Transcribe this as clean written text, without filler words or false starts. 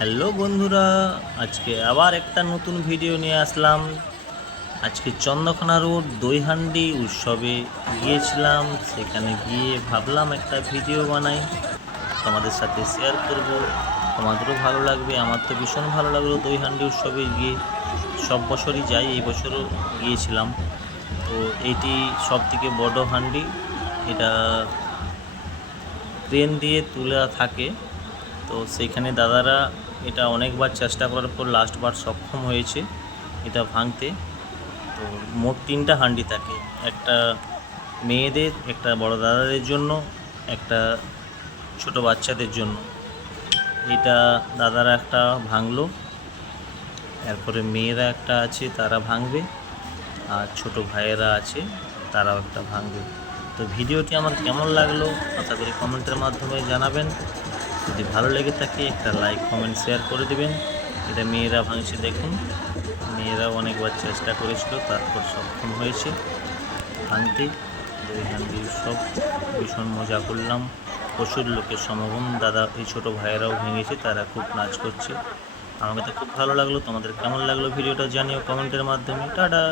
Hello বন্ধুরা, আজকে আবার একটা নতুন ভিডিও নিয়ে আসলাম। আজকে চন্দ্রকোনা রোড দইহান্ডি উৎসবে গিয়েছিলাম। সেখানে গিয়ে ভাবলাম একটা ভিডিও বানাই, তোমাদের সাথে শেয়ার করব। তোমাদেরও ভালো লাগবে, আমার তো ভীষণ ভালো লাগলো দইহান্ডি উৎসবে গিয়ে। সব বছরই যাই, এই বছরও গিয়েছিলাম। তো এটি সব থেকে বড় হান্ডি। এটা ক্রেন দিয়ে তুলে থাকে। তো সেইখানে দাদারা এটা অনেকবার চেষ্টা করার পর লাস্টবার সক্ষম হয়েছে এটা ভাঙতে। তো মোট 3টা হান্ডি থাকে, একটা মেয়েদের, একটা বড় দাদাদের জন্য, একটা ছোট বাচ্চাদের জন্য। এটা দাদারা একটা ভাঙলো, এরপরে মেয়েরা একটা আছে তারা ভাঙবে, আর ছোট ভাইয়েরা আছে তারাও একটা ভাঙবে। তো ভিডিওটি আমার কেমন লাগলো আশা করি কমেন্টের মাধ্যমে জানাবেন। যদি ভালো লেগে থাকে একটা লাইক কমেন্ট শেয়ার করে দেবেন। এটা মেয়েরা ভাঙছে, দেখুন মেয়েরাও অনেকবার চেষ্টা করেছিল, তারপর সক্ষম হয়েছে ভাঙতে। দই হান্ডি উৎসব ভীষণ মজা করলাম, প্রচুর লোকের সমাগম। দাদা এই ছোটো ভাইয়েরাও ভেঙেছে, তারা খুব নাচ করছে। আমাকে তো খুব ভালো লাগলো। তোমাদের কেমন লাগলো ভিডিওটা জানিও কমেন্টের মাধ্যমে। টাটা।